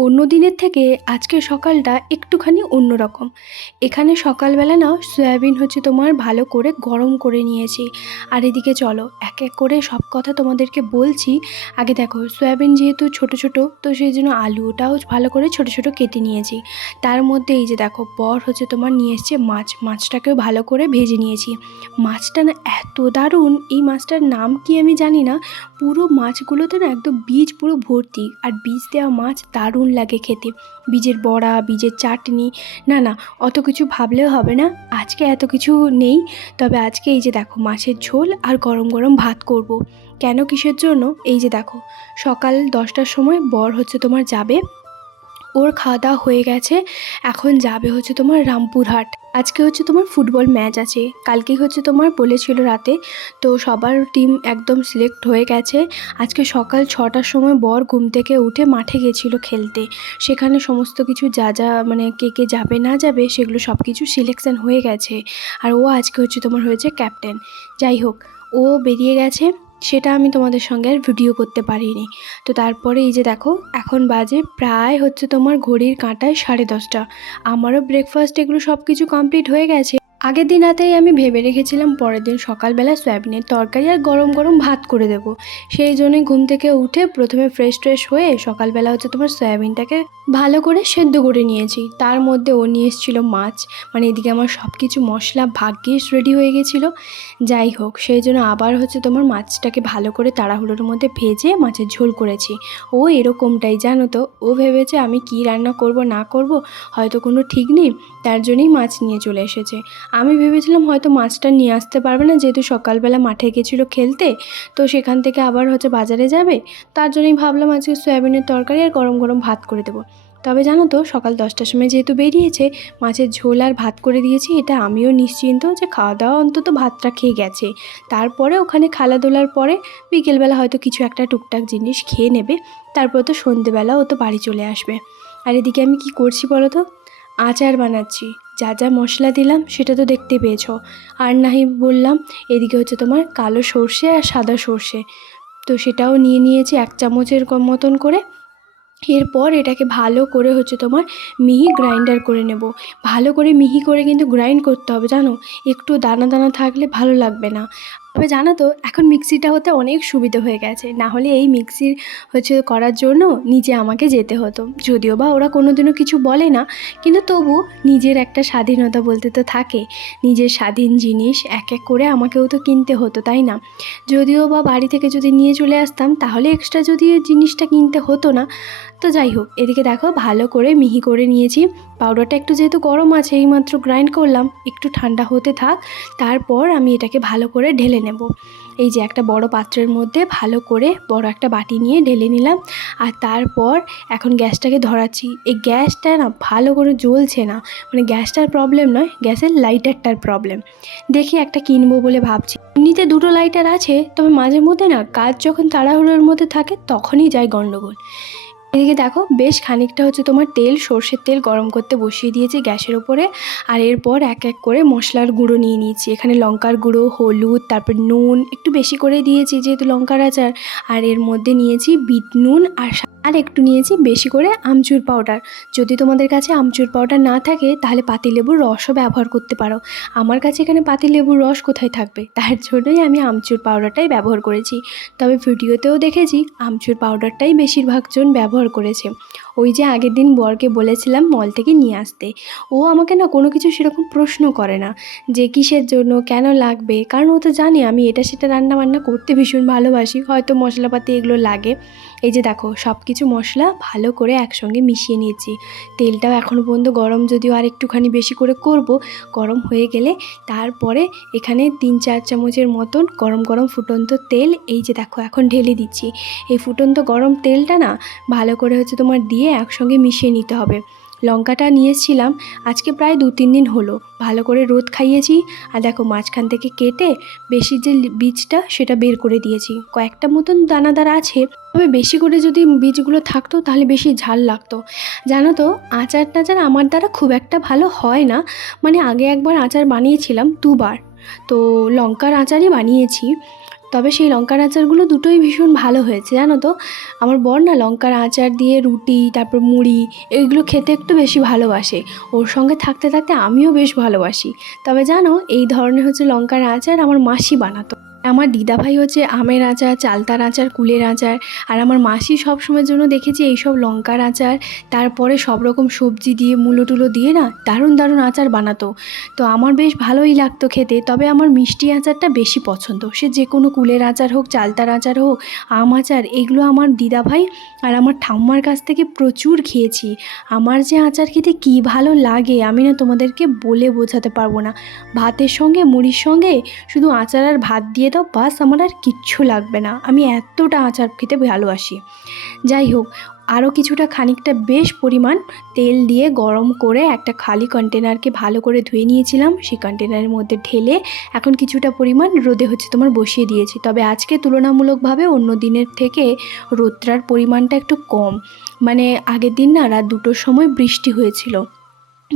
অন্য দিনের থেকে আজকে সকালটা একটুখানি অন্যরকম। এখানে সকালবেলা না সয়াবিন হচ্ছে তোমার ভালো করে গরম করে নিয়েছি। আর এদিকে চলো, এক এক করে সব কথা তোমাদেরকে বলছি। আগে দেখো, সয়াবিন যেহেতু ছোট ছোট, তো সেই জন্য আলুটাও ভালো করে ছোট ছোট কেটে নিয়েছি। তার মধ্যে এই যে দেখো, বর হচ্ছে তোমার নিয়ে এসছে মাছ। মাছটাকেও ভালো করে ভেজে নিয়েছি। মাছটা না এত দারুণ, এই মাছটার নাম কি আমি জানি না। পুরো মাছগুলোতে না একদম বীজ পুরো ভর্তি। আর বীজ দেওয়া মাছ দারুণ লাগে খেতে। বীজের বড়া, বীজের চাটনি, না না, অত কিছু ভাবলেও হবে না। আজকে এত কিছু নেই। তবে আজকে এই যে দেখো, মাছের ঝোল আর গরম গরম ভাত করব। কেন কিসের জন্য? এই যে দেখো, সকাল দশটার সময় বর হচ্ছে তোমার যাবে। ওর খাওয়া দাওয়া হয়ে গেছে। এখন যাবে হচ্ছে তোমার রামপুরহাট। আজকে হচ্ছে তোমার ফুটবল ম্যাচ আছে। কালকেই হচ্ছে তোমার বলেছিল রাতে। তো সবার টিম একদম সিলেক্ট হয়ে গেছে। আজকে সকাল ছটার সময় বর ঘুম থেকে উঠে মাঠে গেছিল খেলতে। সেখানে সমস্ত কিছু যা যা মানে কে কে যাবে না যাবে সেগুলো সব কিছু সিলেকশন হয়ে গেছে। আর ও আজকে হচ্ছে তোমার হয়েছে ক্যাপ্টেন যাই হোক, ও বেরিয়ে গেছে। সেটা আমি তোমাদের সঙ্গে আর ভিডিও করতে পারিনি। তো তারপরে এই যে দেখো, এখন বাজে প্রায় হচ্ছে তোমার ঘড়ির কাঁটায় সাড়ে দশটা। আমারও ব্রেকফাস্ট এগুলো সব কিছু কমপ্লিট হয়ে গেছে। আগের দিন রাতেই আমি ভেবে রেখেছিলাম পরের দিন সকালবেলা সয়াবিনের তরকারি আর গরম গরম ভাত করে দেব। সেই জন্যই ঘুম থেকে উঠে প্রথমে ফ্রেশ ট্রেশ হয়ে সকালবেলা হচ্ছে তোমার সয়াবিনটাকে ভালো করে সেদ্ধ করে নিয়েছি। তার মধ্যে ও নিয়ে এসেছিল মাছ। মানে এদিকে আমার সব কিছু মশলা, ভাগ্যিস রেডি হয়ে গেছিল। যাই হোক, সেই জন্য আবার হচ্ছে তোমার মাছটাকে ভালো করে তাড়াহুড়োর মধ্যে ভেজে মাছের ঝোল করেছি। ও এরকমটাই, জানো তো? ও ভেবেছে আমি কি রান্না করব, না করব, হয়তো কোনো ঠিক নেই। তার জন্যই মাছ নিয়ে চলে এসেছে। আমি ভেবেছিলাম হয়তো মাছটা নিয়ে আসতে পারবে না, যেহেতু সকালবেলা মাঠে গেছিল খেলতে, তো সেখান থেকে আবার হচ্ছে বাজারে যাবে। তার জন্যই ভাবলাম আজকে সয়াবিনের তরকারি আর গরম গরম ভাত করে দেবো। তবে জানো তো, সকাল দশটার সময় যেহেতু বেরিয়েছে, মাছের ঝোল আর ভাত করে দিয়েছি, এটা আমিও নিশ্চিন্ত যে খাওয়া দাওয়া অন্তত ভাতটা খেয়ে গেছে। তারপরে ওখানে খেলাধুলার পরে বিকেলবেলা হয়তো কিছু একটা টুকটাক জিনিস খেয়ে নেবে, তারপর তো সন্ধেবেলা ও তো বাড়ি চলে আসবে। আর এদিকে আমি কি করছি বলো তো? আচার বানাচ্ছি। যা যা মশলা দিলাম সেটা তো দেখতে পেয়েছ। আর নাহি বললাম, এদিকে হচ্ছে তোমার কালো সর্ষে আর সাদা সর্ষে। তো সেটাও নিয়ে নিয়েছি এক চামচের মতন করে। এরপর এটাকে ভালো করে হচ্ছে তোমার মিহি গ্রাইন্ডার করে নেব। ভালো করে মিহি করে কিন্তু গ্রাইন্ড করতে হবে, জানো? একটু দানা দানা থাকলে ভালো লাগবে না। তবে জানো তো, এখন মিক্সিটা হতে অনেক সুবিধা হয়ে গেছে। না হলে এই মিক্সির হচ্ছে করার জন্য নিজে আমাকে যেতে হতো। যদিও বা ওরা কোনোদিনও কিছু বলে না, কিন্তু তবু নিজের একটা স্বাধীনতা বলতে তো থাকে। নিজের স্বাধীন জিনিস এক এক করে আমাকেও তো কিনতে হতো, তাই না? যদিও বা বাড়ি থেকে যদি নিয়ে চলে আসতাম, তাহলে এক্সট্রা যদি জিনিসটা কিনতে হতো না তো যাই হোক, এদিকে দেখো ভালো করে মিহি করে নিয়েছি। পাউডারটা একটু যেহেতু গরম আছে, এইমাত্র গ্রাইন্ড করলাম, একটু ঠান্ডা হতে থাক, তারপর আমি এটাকে ভালো করে ঢেলে নেব। এই যে একটা বড় পাত্রের মধ্যে ভালো করে বড় একটা বাটি নিয়ে ঢেলে নিলাম, আর তারপর এখন গ্যাসটাকে ধরাচ্ছি। এই গ্যাসটা না ভালো করে জ্বলছে না মানে গ্যাসটার প্রবলেম নয়, গ্যাসের লাইটারটার প্রবলেম দেখি একটা কিনবো বলে ভাবছি। এমনিতে দুটো লাইটার আছে, তবে মাঝে মধ্যে না কাজ যখন তাড়াহুড়োর মধ্যে থাকে, তখনই যায় গণ্ডগোল এদিকে দেখো, বেশ খানিকটা হচ্ছে তোমার তেল, সর্ষের তেল গরম করতে বসিয়ে দিয়েছি গ্যাসের ওপরে আর এরপর এক এক করে মশলার গুঁড়ো নিয়ে নিয়েছি। এখানে লঙ্কার গুঁড়ো, হলুদ, তারপর নুন, একটু বেশি করে দিয়েছি যেহেতু লঙ্কার আচার। আর এর মধ্যে নিয়েছি বিট নুন আর আর একটু নিয়েছি বেশি করে আমচুর পাউডার যদি তোমাদের কাছে আমচুর পাউডার না থাকে, তাহলে পাতিলেবুর রসও ব্যবহার করতে পারো। আমার কাছে এখানে পাতিলেবুর রস কোথায় থাকবে? তার জন্যই আমি আমচুর পাউডারটাই ব্যবহার করেছি। তবে ভিডিওতেও দেখেছি, আমচুর পাউডারটাই বেশিরভাগ জন ব্যবহার করেছে। ওই যে আগের দিন বরকে বলেছিলাম মল থেকে নিয়ে আসতে। ও আমাকে না কোনো কিছু সেরকম প্রশ্ন করে না যে কিসের জন্য, কেন লাগবে? কারণ ও তো জানে আমি এটা সেটা রান্না বান্না করতে ভীষণ ভালোবাসি, হয়তো মশলাপাতি এগুলো লাগে। এই যে দেখো সব কিছু মশলা ভালো করে একসঙ্গে মিশিয়ে নিয়েছি। তেলটাও এখনও পর্যন্ত গরম, যদিও আর একটুখানি বেশি করে করব। গরম হয়ে গেলে তারপরে এখানে তিন চার চামচের মতন গরম গরম ফুটন্ত তেল, এই যে দেখো এখন ঢেলে দিচ্ছি। এই ফুটন্ত গরম তেলটা না ভালো করে হচ্ছে তোমার দিয়ে একসঙ্গে মিশিয়ে নিতে হবে। লঙ্কাটা নিয়ে এসেছিলাম আজকে প্রায় দু তিন দিন হলো। ভালো করে রোদ খাইয়েছি আর দেখো মাঝখান থেকে কেটে বেশি যে বীজটা সেটা বের করে দিয়েছি। কয়েকটা মতন দানাদার আছে, তবে বেশি করে যদি বীজগুলো থাকতো তাহলে বেশি ঝাল লাগতো। জানো তো আচার টাচার আমার দ্বারা খুব একটা ভালো হয় না। মানে আগে একবার আচার বানিয়েছিলাম দুবার। তো লঙ্কার আচারই বানিয়েছি। তবে সেই লঙ্কার আচারগুলো দুটোই ভীষণ ভালো হয়েছে, জানো তো? আমার বর না লঙ্কার আচার দিয়ে রুটি, তারপর মুড়ি এইগুলো খেতে একটু বেশি ভালোবাসে। ওর সঙ্গে থাকতে থাকতে আমিও বেশ ভালোবাসি। তবে জানো, এই ধরনের হচ্ছে লঙ্কার আচার আমার মাসি বানাতো। আমার দিদাভাই হচ্ছে আমের আচার, চালতার আচার, কুলের আচার। আর আমার মাসি সব সময়ের জন্য দেখেছি এইসব লঙ্কার আচার। তারপরে সব রকম সবজি দিয়ে, মূলো টুলো দিয়ে না দারুণ দারুণ আচার বানাতো। তো আমার বেশ ভালোই লাগতো খেতে। তবে আমার মিষ্টি আচারটা বেশি পছন্দ। সে যে কোনো কুলের আচার হোক, চালতার আচার হোক, আম আচার, এগুলো আমার দিদাভাই আর আমার ঠাম্মার কাছ থেকে প্রচুর খেয়েছি। আমার যে আচার খেতে কী ভালো লাগে আমি না তোমাদেরকে বলে বোঝাতে পারব না। ভাতের সঙ্গে, মুড়ির সঙ্গে শুধু আচার আর ভাত দিয়ে দাও বাস আমার আর কিচ্ছু লাগবে না। আমি এতটা আচার খেতে ভালোবাসি। যাই হোক আরও কিছুটা খানিকটা বেশ পরিমাণ তেল দিয়ে গরম করে একটা খালি কন্টেনারকে ভালো করে ধুয়ে নিয়েছিলাম। সেই কন্টেনারের মধ্যে ঢেলে এখন কিছুটা পরিমাণ রোদে হচ্ছে তোমার বসিয়ে দিয়েছি। তবে আজকে তুলনামূলকভাবে অন্য দিনের থেকে রোদ্রার পরিমাণটা একটু কম। মানে আগের দিন না রাত দুটোর সময় বৃষ্টি হয়েছিল।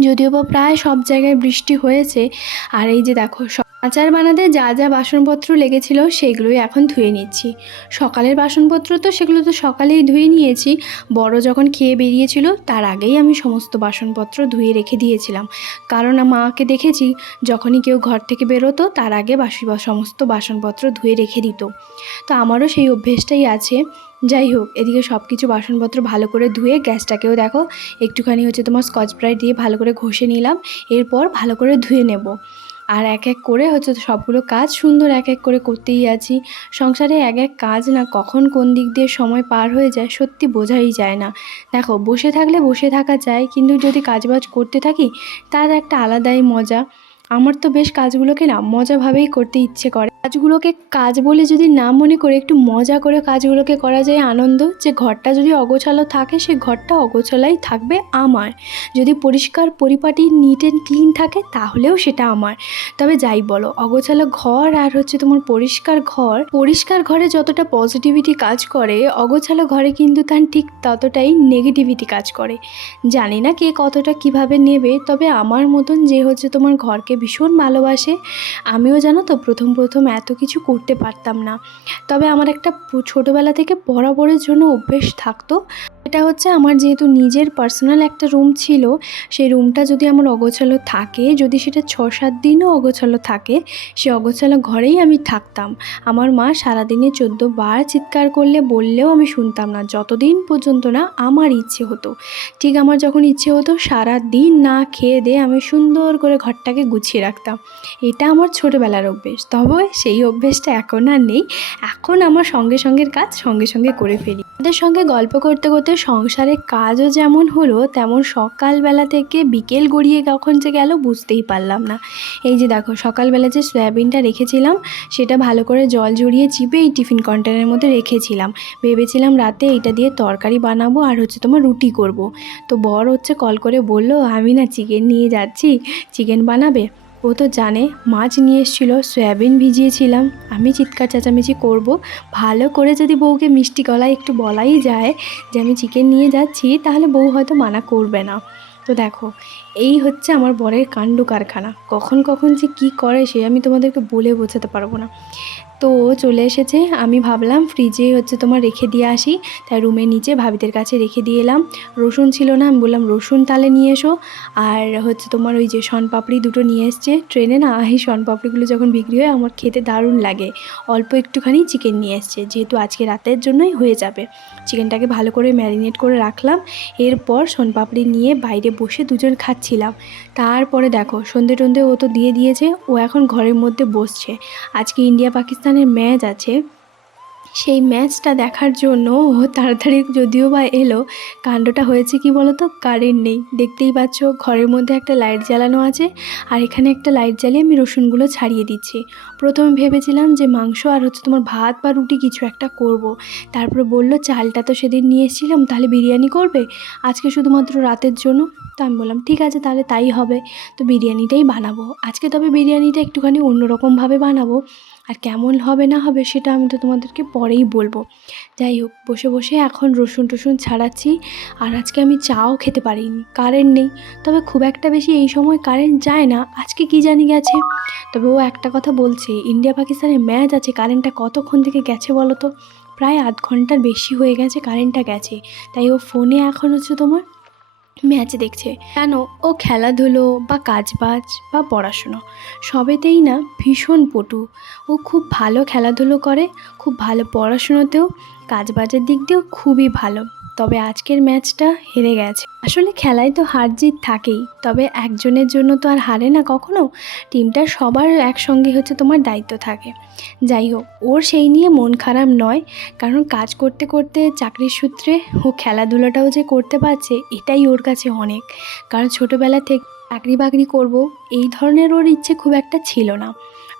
যদিও বা প্রায় সব জায়গায় বৃষ্টি হয়েছে। আর এই যে দেখো স- আচার বানাতে যা যা বাসনপত্র লেগেছিল সেগুলোই এখন ধুয়ে নিচ্ছি। সকালের বাসনপত্র তো সেগুলো তো সকালেই ধুয়ে নিয়েছি। বড় যখন খেয়ে বেরিয়েছিল, তার আগেই আমি সমস্ত বাসনপত্র ধুয়ে রেখে দিয়েছিলাম। কারণ মাকে দেখেছি, যখনই কেউ ঘর থেকে বেরোতো, তার আগে বাসি, সমস্ত বাসনপত্র ধুয়ে রেখে দিত। তো আমারও সেই অভ্যেসটাই আছে। যাই হোক, এদিকে সব কিছু বাসনপত্র ভালো করে ধুয়ে গ্যাসটাকেও দেখো, একটুখানি হচ্ছে তোমার স্কচ ব্রাইট দিয়ে ভালো করে ঘষে নিলাম। এরপর ভালো করে ধুয়ে নেব। আর এক এক করে হচ্ছে সবগুলো কাজ সুন্দর এক এক করে করতেই আছি। সংসারে এক এক কাজ না কখন কোন দিক দিয়ে সময় পার হয়ে যায় সত্যি বোঝাই যায় না। দেখো, বসে থাকলে বসে থাকা যায়, কিন্তু যদি কাজবাজ করতে থাকি, তার একটা আলাদাই মজা। আমার তো বেশ কাজগুলোকে না মজাভাবেই করতে ইচ্ছে করে। কাজগুলোকে কাজ বলে যদি না মনে করে, একটু মজা করে কাজগুলোকে করা যায় আনন্দ। যে ঘরটা যদি অগোছালো থাকে, সে ঘরটা অগোছালাই থাকবে আমার। যদি পরিষ্কার পরিপাটি নিট অ্যান্ড ক্লিন থাকে, তাহলেও সেটা আমার। তবে যাই বলো, অগোছালো ঘর আর হচ্ছে তোমার পরিষ্কার ঘর, পরিষ্কার ঘরে যতটা পজিটিভিটি কাজ করে, অগোছালো ঘরে কিন্তু তার ঠিক ততটাই নেগেটিভিটি কাজ করে। জানি না কে কতটা কীভাবে নেবে, তবে আমার মতন যে হচ্ছে তোমার ঘরকে ভীষণ ভালোবাসে, আমিও জানো তো প্রথম প্রথম এত কিছু করতে পারতাম না। তবে আমার একটা ছোটোবেলা থেকে বরাবরের জন্য অভ্যেস থাকতো। এটা হচ্ছে আমার যেহেতু নিজের পার্সোনাল একটা রুম ছিল, সেই রুমটা যদি আমার অগোছালো থাকে, যদি সেটা ছ সাত দিনও অগোছালো থাকে, সে অগোছালো ঘরেই আমি থাকতাম। আমার মা সারাদিনে চোদ্দ বার চিৎকার করলে, বললেও আমি শুনতাম না। যতদিন পর্যন্ত না আমার ইচ্ছে হতো। ঠিক আমার যখন ইচ্ছে হতো সারা দিন না খেয়ে দিয়ে আমি সুন্দর করে ঘরটাকে গুছিয়ে রাখতাম। এটা আমার ছোটোবেলার অভ্যেস। তবে সেই অভ্যেসটা এখন আর নেই। এখন আমার সঙ্গে সঙ্গের কাজ সঙ্গে সঙ্গে করে ফেলি। ওদের সঙ্গে গল্প করতে করতে সংসারে কাজও যেমন হলো, তেমন সকালবেলা থেকে বিকেল গড়িয়ে কখন যে গেল বুঝতেই পারলাম না। এই যে দেখো, সকালবেলা যে সয়াবিনটা রেখেছিলাম, সেটা ভালো করে জল ঝরিয়ে চিপে এই টিফিন কন্টেনারের মধ্যে রেখেছিলাম। ভেবেছিলাম রাতে এটা দিয়ে তরকারি বানাবো আর হচ্ছে তোমার রুটি করব। তো বর হচ্ছে কল করে বলল, আমি না চিকেন নিয়ে যাচ্ছি। চিকেন বানাবে? ও তো জানে, মাছ নিয়ে এসেছিল, সয়াবিন ভিজিয়েছিলাম। আমি চিৎকার চেঁচামেচি করব। ভালো করে যদি বউকে মিষ্টি গলায় একটু বলাই যায় যে আমি চিকেন নিয়ে যাচ্ছি, তাহলে বউ হয়তো মানা করবে না। তো দেখো, এই হচ্ছে আমার বরের কাণ্ড কারখানা। কখন কখন যে কি করে, সে আমি তোমাদেরকে বলে বোঝাতে পারব না। তো ও চলে এসেছে। আমি ভাবলাম ফ্রিজে হচ্ছে তোমার রেখে দিয়ে আসি। তাই রুমের নিচে ভাবিদের কাছে রেখে দিয়ে এলাম। রসুন ছিল না, আমি বললাম, রসুন তালে নিয়ে এসো। আর হচ্ছে তোমার ওই যে শনপাপড়ি দুটো নিয়ে এসছে। ট্রেনে না, এই শনপাপড়িগুলো যখন বিক্রি হয়, আমার খেতে দারুণ লাগে। অল্প একটুখানি চিকেন নিয়ে এসছে, যেহেতু আজকে রাতের জন্যই হয়ে যাবে। চিকেনটাকে ভালো করে ম্যারিনেট করে রাখলাম। এরপর শনপাপড়ি নিয়ে বাইরে বসে দুজন খাচ্ছিলাম। তারপরে দেখো সন্ধে টন্ধে ও তো দিয়ে দিয়েছে। ও এখন ঘরের মধ্যে বসছে। আজকে ইন্ডিয়া পাকিস্তানের ম্যাচ আছে, সেই ম্যাচটা দেখার জন্য ও তাড়াতাড়ি যদিও বা এলো, কাণ্ডটা হয়েছে কি বলো তো কারেন্ট নেই। দেখতেই পাচ্ছ, ঘরের মধ্যে একটা লাইট জ্বালানো আছে, আর এখানে একটা লাইট জ্বালিয়ে আমি রসুনগুলো ছাড়িয়ে দিচ্ছি। প্রথমে ভেবেছিলাম যে মাংস আর হচ্ছে তোমার ভাত বা রুটি কিছু একটা করব। তারপরে বলল, চালটা তো সেদিন নিয়ে এসেছিলাম, তাহলে বিরিয়ানি করবে? আজকে শুধুমাত্র রাতের জন্য। তো আমি বললাম, ঠিক আছে তাহলে তাই হবে। তো বিরিয়ানিটাই বানাবো। আজকে তবে বিরিয়ানিটা একটুখানি অন্যরকমভাবে বানাবো। আর কেমন হবে না হবে সেটা আমি তো তোমাদেরকে পরেই বলব। যাই হোক, বসে বসে এখন রসুন টসুন ছাড়াচ্ছি। আর আজকে আমি চাও খেতে পারিনি, কারেন্ট নেই। তবে খুব একটা বেশি এই সময় কারেন্ট যায় না, আজকে কি জানি গেছে। তবে ও একটা কথা বলছে, ইন্ডিয়া পাকিস্তানের ম্যাচ আছে, কারেন্টটা কতক্ষণ থেকে গেছে বলো তো? প্রায় আধ ঘণ্টার বেশি হয়ে গেছে, কারেন্টটা গেছে। তাই ও ফোনে এখন হচ্ছে তোমার ম্যাচ দেখছে। কেন? ও খেলাধুলো বা কাজবাজ বা পড়াশুনো সবেতেই না ভীষণ পটু। ও খুব ভালো খেলাধুলো করে, খুব ভালো পড়াশুনোতেও, কাজবাজের দিক দিয়েও খুবই ভালো। তবে আজকের ম্যাচটা হেরে গেছে। আসলে খেলায় তো হার জিত থাকেই, তবে একজনের জন্য তো আর হারে না কখনো? টিমটা সবার একসঙ্গে হচ্ছে তোমার দায়িত্ব থাকে। যাই হোক, ওর সেই নিয়ে মন খারাপ নয়, কারণ কাজ করতে করতে চাকরির সূত্রে ও খেলাধুলাটাও যে করতে পারছে, এটাই ওর কাছে অনেক। কারণ ছোটোবেলা থেকে চাকরি বাকরি করব, এই ধরনের ওর ইচ্ছে খুব একটা ছিল না।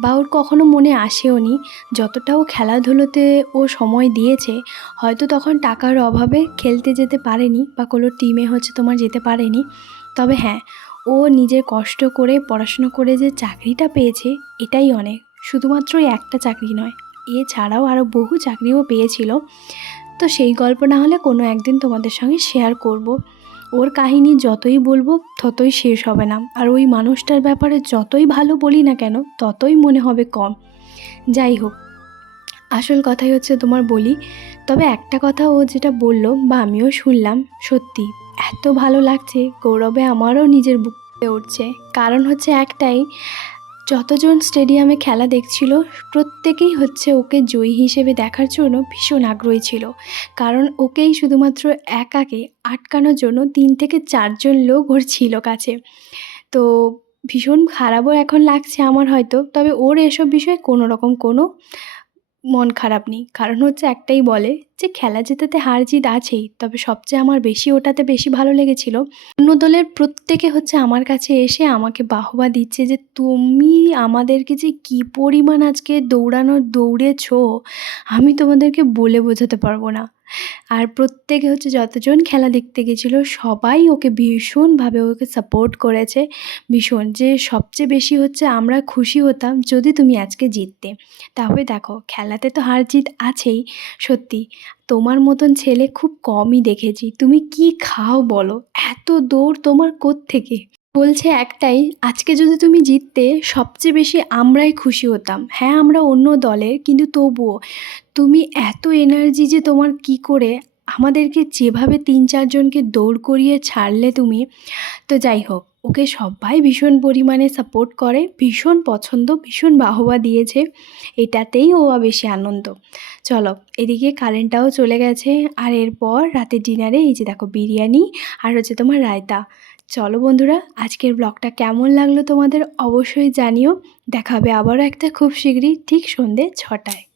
বা ওর কখনো মনে আসেও নি, যতটা ও খেলাধুলোতে ও সময় দিয়েছে, হয়তো তখন টাকার অভাবে খেলতে যেতে পারেনি বা কোনো টিমে হচ্ছে তোমার যেতে পারেনি। তবে হ্যাঁ ও নিজের কষ্ট করে পড়াশুনো করে যে চাকরিটা পেয়েছে, এটাই অনেক। শুধুমাত্র একটা চাকরি নয়, এছাড়াও আরও বহু চাকরিও পেয়েছিল। তো সেই গল্প না হলে কোনো একদিন তোমাদের সঙ্গে শেয়ার করব। ওর কাহিনী যতই বলব, ততই শেষ হবে না। আর ওই মানুষটার ব্যাপারে যতই ভালো বলি না কেন, ততই মনে হবে কম। যাই হোক, আসল কথাই হচ্ছে তোমার বলি, তবে একটা কথা ও যেটা বলল বা আমিও শুনলাম, সত্যি এত ভালো লাগছে, গৌরবে আমারও নিজের বুকে উঠছে। কারণ হচ্ছে একটাই যতজন স্টেডিয়ামে খেলা দেখছিল, প্রত্যেকেই হচ্ছে ওকে জয়ী হিসেবে দেখার জন্য ভীষণ আগ্রহী ছিল। কারণ ওকেই শুধুমাত্র একাকে আটকানোর জন্য তিন থেকে চারজন লোক ওর ছিল কাছে। তো ভীষণ খারাপও এখন লাগছে আমার হয়তো, তবে ওর এসব বিষয়ে কোনো রকম কোনো মন খারাপ নেই। কারণ হচ্ছে একটাই বলে যে খেলা জেতাতে হার জিত আছেই, তবে সবচেয়ে আমার বেশি ওটাতে বেশি ভালো লেগেছিল। অন্য দলের প্রত্যেকে হচ্ছে আমার কাছে এসে আমাকে বাহবা দিচ্ছে যে, তুমি আমাদেরকে যে কি পরিমাণ আজকে দৌড়ানোর দৌড়েছ, আমি তোমাদেরকে বলে বোঝাতে পারব না। আর প্রত্যেকে হচ্ছে যতজন খেলা দেখতে গেছিল, সবাই ওকে ভীষণভাবে ওকে সাপোর্ট করেছে। ভীষণ, যে সবচেয়ে বেশি হচ্ছে আমরা খুশি হতাম যদি তুমি আজকে জিততে। তাহলে দেখো, খেলাতে তো হার জিত আছেই, সত্যি। তোমার মতন ছেলে খুব কমই দেখেছি। তুমি কি খাও বলো? এত দৌড় তোমার থেকে বলছে একটাই, আজকে যদি তুমি জিততে সবচেয়ে বেশি আমরাই খুশি হতাম। হ্যাঁ আমরা অন্য দলের, কিন্তু তবুও তুমি এত এনার্জি যে তোমার কি করে আমাদেরকে যেভাবে তিন চারজনকে দৌড় করিয়ে ছাড়লে তুমি, তো যাই হোক, ওকে সবাই ভীষণ পরিমাণে সাপোর্ট করে, ভীষণ পছন্দ, ভীষণ বাহবা দিয়েছে, এটাতেই ও বেশি আনন্দ। চলো, এদিকে কারেন্টটাও চলে গেছে, আর এরপর রাতের ডিনারে এই যে দেখো, বিরিয়ানি আর হচ্ছে তোমার রায়তা। চলো বন্ধুরা, আজকের ব্লগটা কেমন লাগল তোমাদের অবশ্যই জানিও। দেখাবে আবারও একটা খুব শীঘ্রই, ঠিক সন্ধে ছটায়।